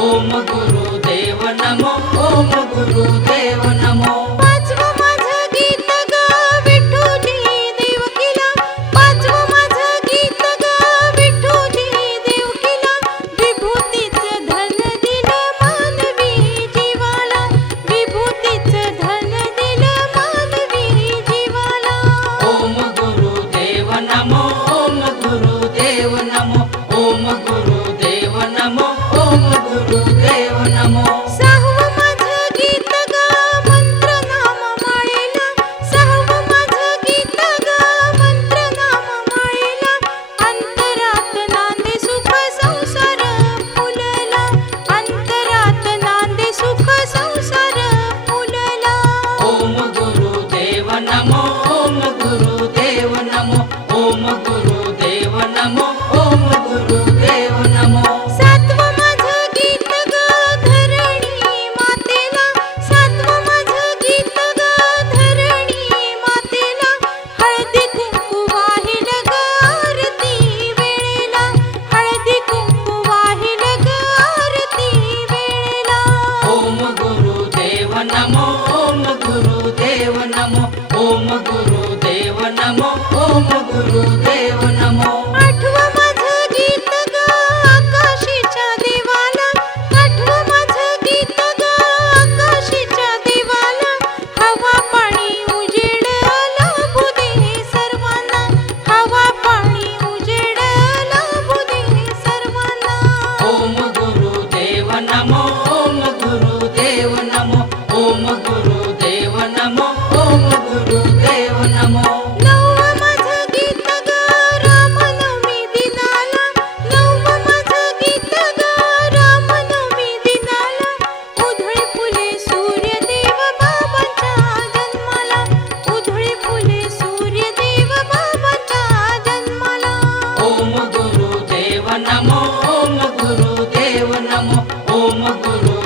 ओम गुरुदेव नमो, ओम गुरुदेव नमो. पाचवं माझं गीत ग विठ्ठोजी देवकीला, पाचवं माझं गीत ग विठ्ठोजी देवकीला. विभूतीचं धन दिलं मानवी जीवाला, विभूतीचं धन दिलं मानवी जीवाला. ओम गुरुदेव नमो, ओम गुरुदेव नमो, ओम गुरुदेव नमो, ओम गुरुदेव नमो. सहावं माझं गीत ग मंत्रनाम माळेला, सहावं माझं गीत ग मंत्रनाम माळेला. अंतरात नांदे सुख संसार फुलला, अंतरात नांदे सुख संसार फुलला. ओम गुरुदेव नमो, ओम गुरुदेव नमो, ओम गुरुदेव नमो, ओम गुरुदेव नमो. सातवं माझं गीत ग धरणी मातेला, सातवं माझं गीत ग धरणी मातेला. हळदी कुंकू वाहिल ग आरती वेळेला, हळदी कुंकू वाहिल ग आरती वेळेला. ओम गुरुदेव नमो, ओम गुरुदेव नमो, ओम गुरुदेव नमो, ओम गुरुदेव नमो. आठवं माझं गीत ग आकाशीच्या देवाला, आठवं माझं गीत ग आकाशीच्या देवाला. हवा पाणी उजेड लाभू दे सर्वांना, हवा पाणी उजेड लाभू दे सर्वांना. ओम गुरुदेव नमो, ओम गुरुदेव नमो, ओम गुरुदेव नमो, ओम गुरुदेव नमो. नववं माझं गीत ग रामनवमी दिनाला, नववं माझं गीत ग रामनवमी दिनाला. उधळे फुले सूर्यदेव बाबांच्या जन्माला, उधळे फुले सूर्यदेव बाबांच्या जन्माला. ओम गुरुदेव नमो, ओम गुरुदेव नमो, ओम गुरु